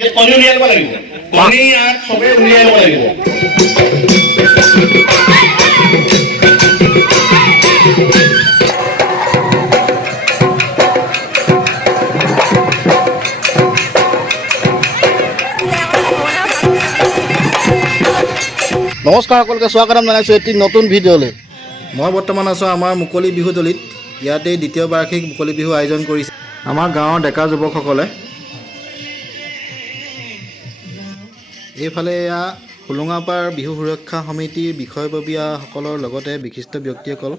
কণী উলিয়াই ল'ব লাগিব কণী আগ চবেই উলিয়াই ল'ব লাগিব নমস্কাৰ সকলোকে স্বাগতম জনাইছোঁ এটি নতুন ভিডিঅ'লৈ। মই বৰ্তমান আছোঁ আমাৰ মুকলি বিহু তলিত। ইয়াতেই দ্বিতীয় বাৰ্ষিক মুকলি বিহু আয়োজন কৰিছে আমাৰ গাঁৱৰ ডেকা যুৱকসকলে। এইফালে এয়া হোলোঙাপাৰ বিহু সুৰক্ষা সমিতিৰ বিষয়ববীয়াসকলৰ লগতে বিশিষ্ট ব্যক্তিসকল।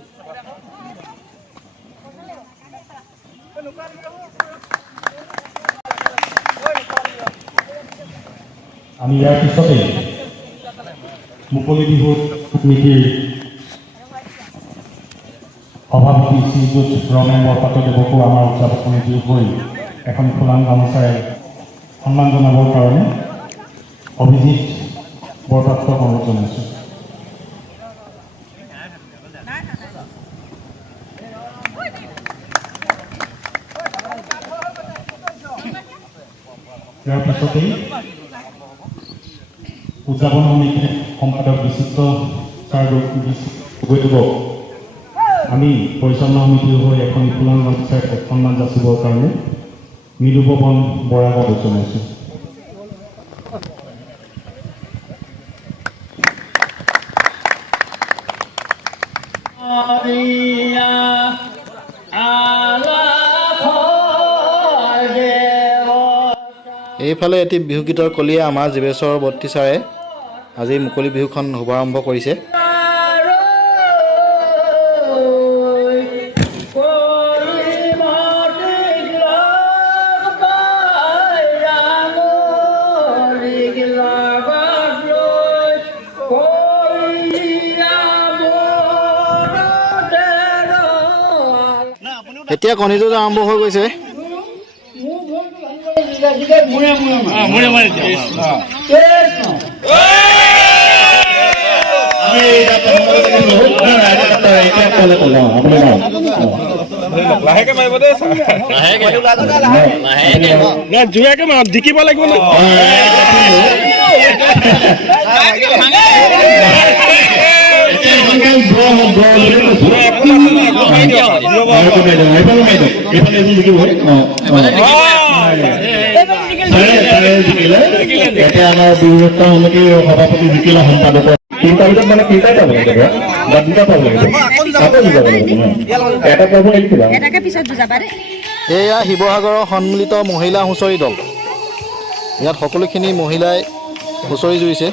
আমি ইয়াৰ পিছতেই মুকলি বিহু সমিতিৰ সভাপতি শ্ৰীযুত ৰমেন বৰপাত্ৰদেৱকো আমাৰ উদযাপন সমিতিৰ হৈ এখন ফুলাম গামোচাৰে সন্মান জনাবৰ কাৰণে অভিজিত বৰপাত্ৰক অনুৰোধ জনাইছোঁ। ইয়াৰ পিছতেই উদযাপন সমিতিৰ সম্পাদক বিচিত্ৰ ছাৰ গগৈদেৱক আমি পৰিচালনা সমিতিৰ হৈ এখন ফুলাম গামোচাৰে সন্মান যাচিবৰ কাৰণে মৃদুপৱন বৰাক অনুৰোধ জনাইছোঁ। এইফালে এটি বিহুগীতৰ কলিয়ে আমাৰ জীৱেশ্বৰ বৰ্তী ছাৰে আজি মুকলি বিহুখন শুভাৰম্ভ কৰিছে। এতিয়া কণী যুঁজ আৰম্ভ হৈ গৈছে। লাহেকে মাৰিব দেই জোৰাকে মাৰ জিকিব লাগিব ন আমাৰ বিহুত্ব সমিতিৰ সভাপতি জিকিলে সম্পাদক তিনিটা ভিতৰত মানে তিনিটাই পাব লাগিব বা দুটা পাব লাগিব এটা পাব লাগিব। এয়া শিৱসাগৰৰ সন্মিলিত মহিলা হুঁচৰি দল। ইয়াত সকলোখিনি মহিলাই হুঁচৰি জুৰিছে।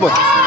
ল'ব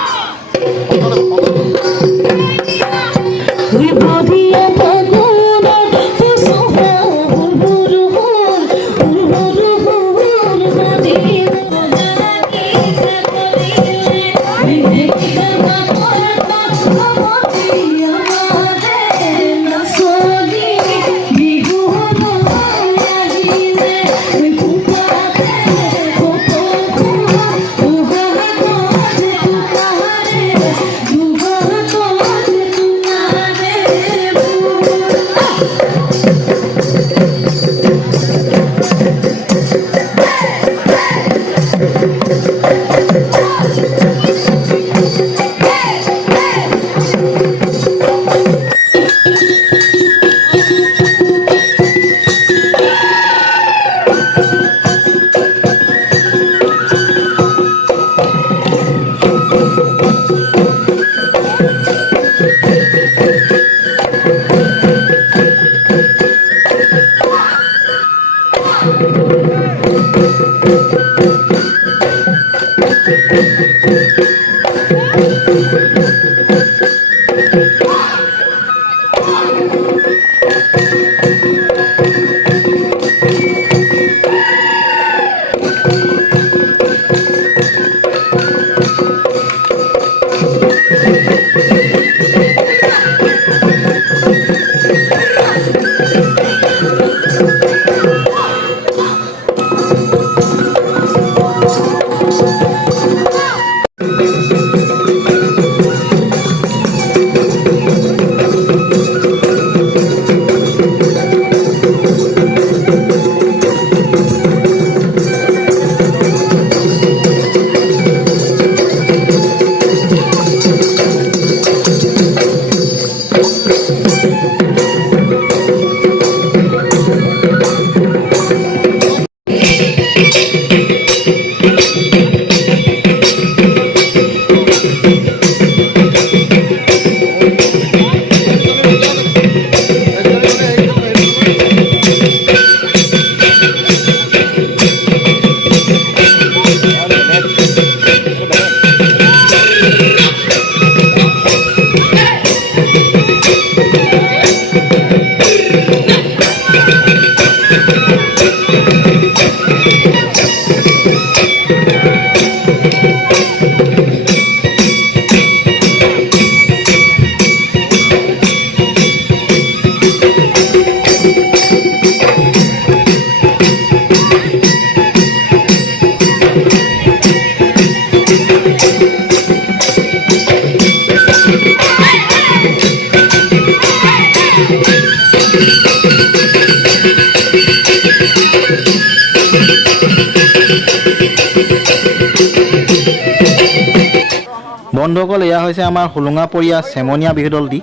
বন্ধুসকল এয়া হৈছে আমাৰ হোলোঙাপৰীয়া চেমনীয়া বিহু দলটি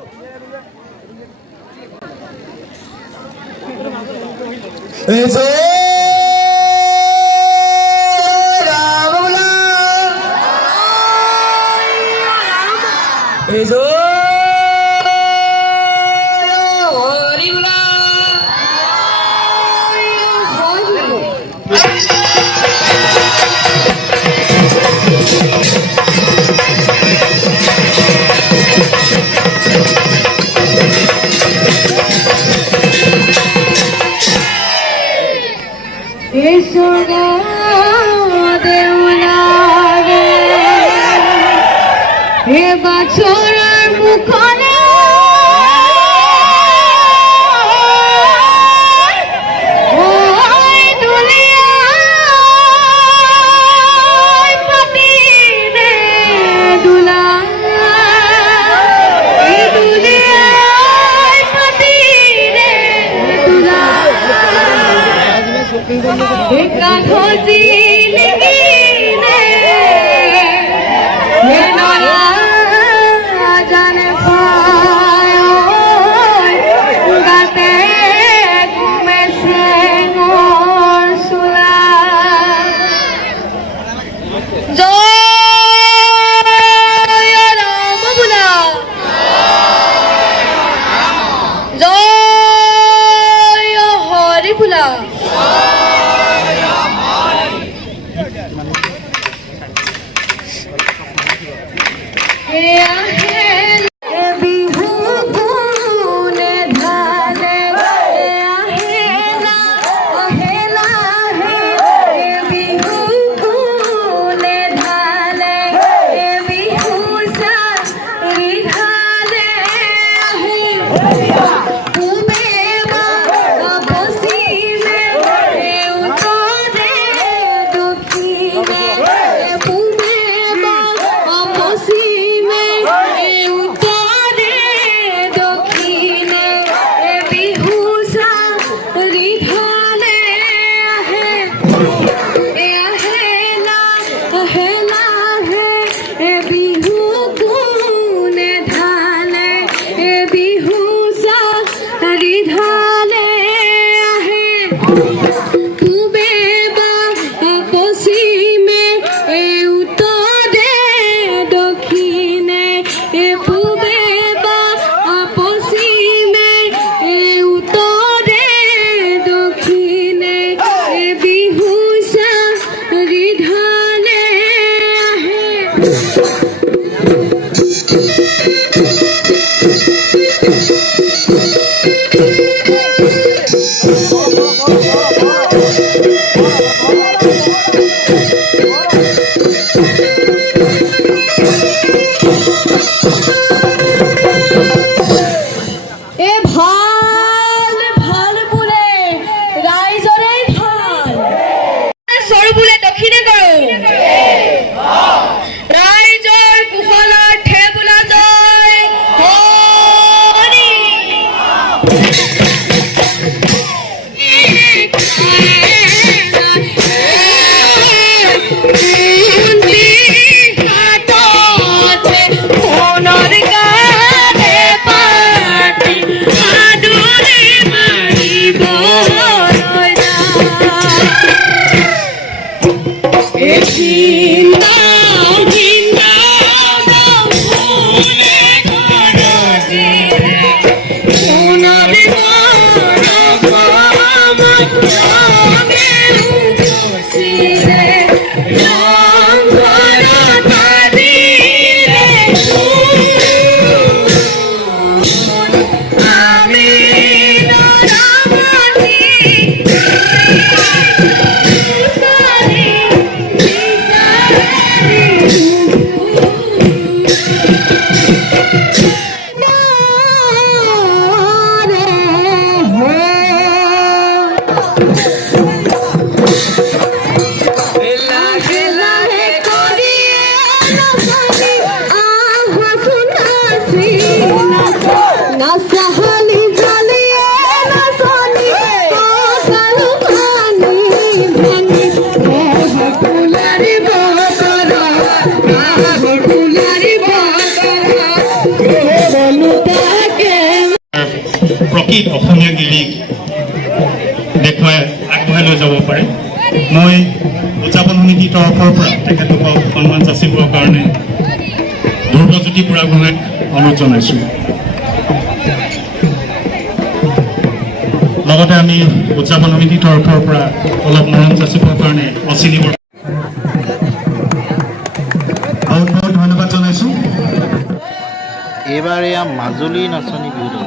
जाने প্ৰকৃত অসমীয়া গিৰিক দেখুৱাই আগবঢ়াই লৈ যাব পাৰে। মই উদযাপন সমিতিৰ তৰফৰ পৰা তেখেতলোকক সন্মান যাচিবৰ কাৰণে ধ্ৰুৱজ্যোতি বুঢ়াগোহাঁইক অনুৰোধ জনাইছোঁ। লগতে আমি উদযাপন সমিতিৰ তৰফৰ পৰা অলপ মৰম যাচিবৰ কাৰণে অচিনি বহুত বহুত ধন্যবাদ জনাইছোঁ। এইবাৰ এয়া মাজুলী নাচনী বিহু দল।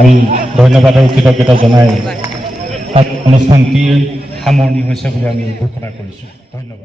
আমি ধন্যবাদ আৰু কৃতজ্ঞতা জনাই অনুষ্ঠানটিৰ সামৰণি হৈছে বুলি আমি ঘোষণা কৰিছোঁ। ধন্যবাদ।